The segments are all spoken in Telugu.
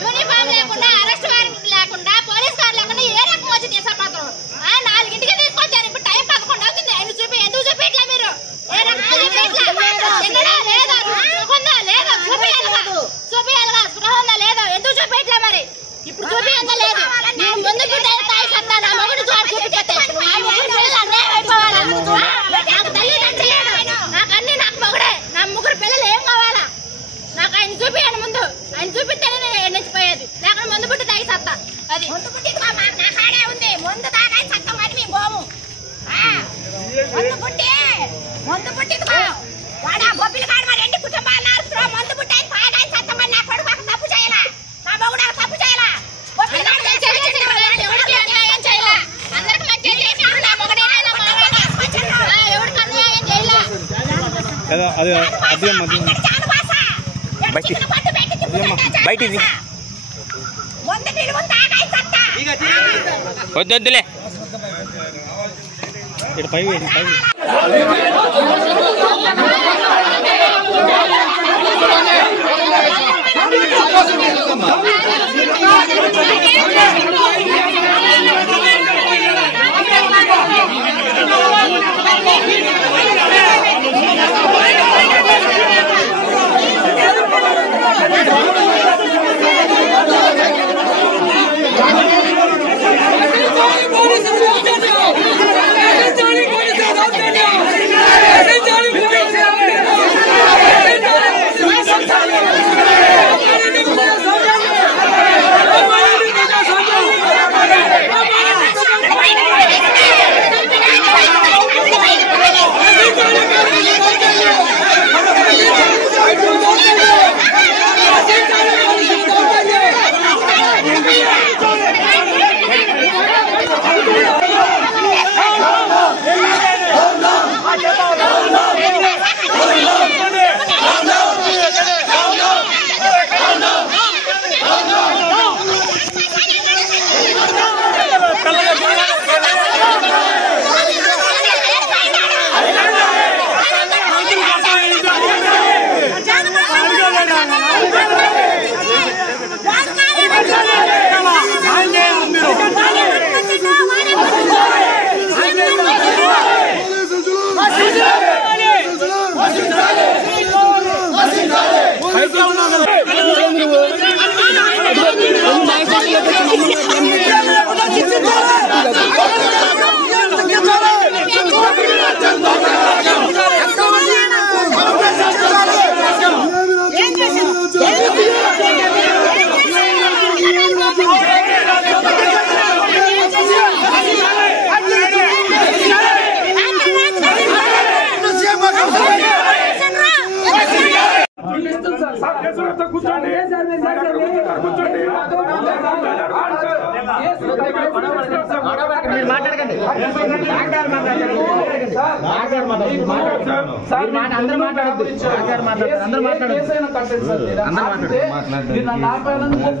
యూనిఫామ్ లేకుండా అరెస్ట్ వారెంట్ లేకుండా పోలీస్ కార్ లేకుండా ఏ రకం వచ్చి తీసుకుపోతారు? 4ంటికి తీసుకొచ్చారు. ఇప్పుడు టైం 11 అవుతుంది. ఆయన చూపి ఎందుకు చూపించలే మీరు? ఏ రకం చూపియాలిగా స్పృహ ఉందా లేదా? ఎందుకు చూపించలే మరి? ఇప్పుడు చూపియందా లేదు? నేను ముందు నా మొగుడు చూపించే నాకు తల్లిదండ్రులు నాకు అన్ని నాకు మొగుడే. నా 3 పిల్లలు ఏం కావాలా? నాకు ఆయన చూపియండి ముందు. ఆయన చూపిస్తేనే నేను ఎండించిపోయేది. లేకుండా ముందు పుట్టి తాగి సత్తా. అది ముందు పుట్టి నా కాడే ఉంది. ముందు తాగా సత్తం అని మేము పోము. ముందు పుట్టి వాడు ఆ బొబ్బిలు కాడు మరి 2 కుటుంబాలు నడుస్తూ ముందు పుట్టి తాగా సత్తం అని నా కొడుకు మాకు తప్పు చేయాలా? నా మొగుడు తప్పు చేయాలా? ఎవరికి అన్యాయం చేయాలా? అందరికి మంచి చేసినాడు. నా మొగుడైనా నా మామైనా ఎవరికి అన్యాయం చేయాలా? బయటిది వద్దులే ఇక్కడ పై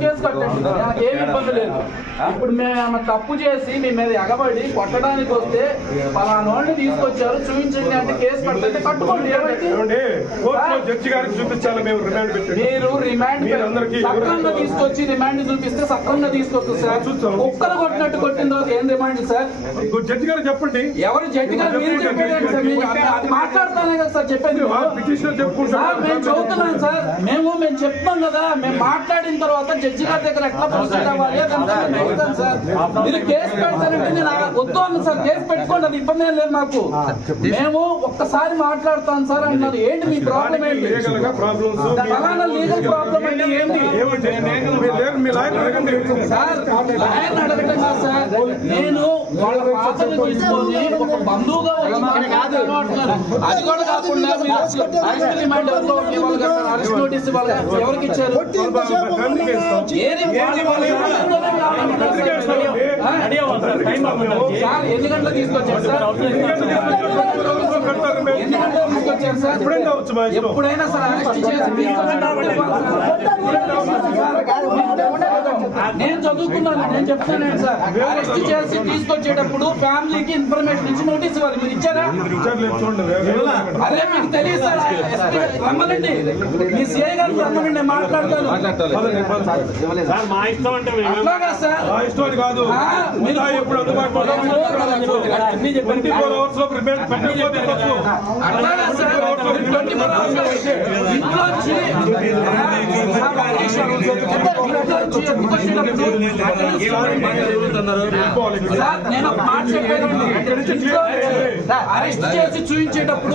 కేసు కట్టండి. ఏమి ఇబ్బంది లేదు. ఇప్పుడు మేము తప్పు చేసి మీ మీద ఎగబడి కొట్టడానికి వస్తే పలానోడిని తీసుకొచ్చారు చూపించండి అంటే కేసు కట్టుకుంటే కట్టుకోండి. జడ్జి గారికి చూపించాలి. మేము రిమాండ్ పెట్టి మీరు రిమాండ్ సక్రంగా తీసుకొచ్చి రిమాండ్ చూపిస్తే సక్రంగా తీసుకొస్తుంది సార్. కుక్కలు కొట్టినట్టు కొట్టిన తర్వాత ఏం రిమాండ్ సార్? జడ్జి గారు చెప్పండి. ఎవరు జడ్జి గారు? మీరు చెప్పేది సార్. అది మాట్లాడుతానే కదా సార్ చెప్పేది. సార్ మేము చదువుతున్నాం సార్. మేము చెప్తున్నాం కదా. మేము మాట్లాడిన తర్వాత జడ్జి గారి దగ్గర ఎట్లా ప్రొసీడ్ అవ్వాలి సార్. మీరు కేసు పెడతానంటే నేను వద్దు అన్న సార్. కేసు పెట్టుకోండి, అది ఇబ్బంది ఏం లేదు మాకు. మేము ఒక్కసారి మాట్లాడతాం సార్ అన్నారు. ఏంటి మీ ప్రాబ్లం? ఏంటి ఫలానా లీగల్ ప్రాబ్లం అంటే ఏంటి సార్? లాయర్ని అడగటం కాదు సార్. నేను వాళ్ళ పాత్రను తీసుకొని ఒక బంధువుగా అది కూడా కాకుండా మీరు అసలు అరెస్ట్ రిమాండ్ అరెస్ట్ నోటీస్ ఎవరికి ఇచ్చారు? సార్ ఎన్ని గంటలు తీసుకొచ్చారు సార్? ఎన్ని గంటలు తీసుకొచ్చారు సార్? ఎప్పుడైనా సార్ అరెస్ట్ చేసి నేను చదువుకున్నాను. నేను చెప్తాను సార్. అరెస్ట్ చేసి తీసుకొచ్చేటప్పుడు ఫ్యామిలీకి ఇన్ఫర్మేషన్ ఇచ్చి నోటీస్ ఇవ్వాలి. మీరు ఇచ్చారా? అదే మీకు తెలియదు సార్. రమ్మనండి, మీ సిఐ గారు రమ్మనండి, మాట్లాడతాను. అట్లాగా సార్ మీరు ఎప్పుడు నేను ఒక మాట చెప్పానండి. అరెస్ట్ చేసి చూపించేటప్పుడు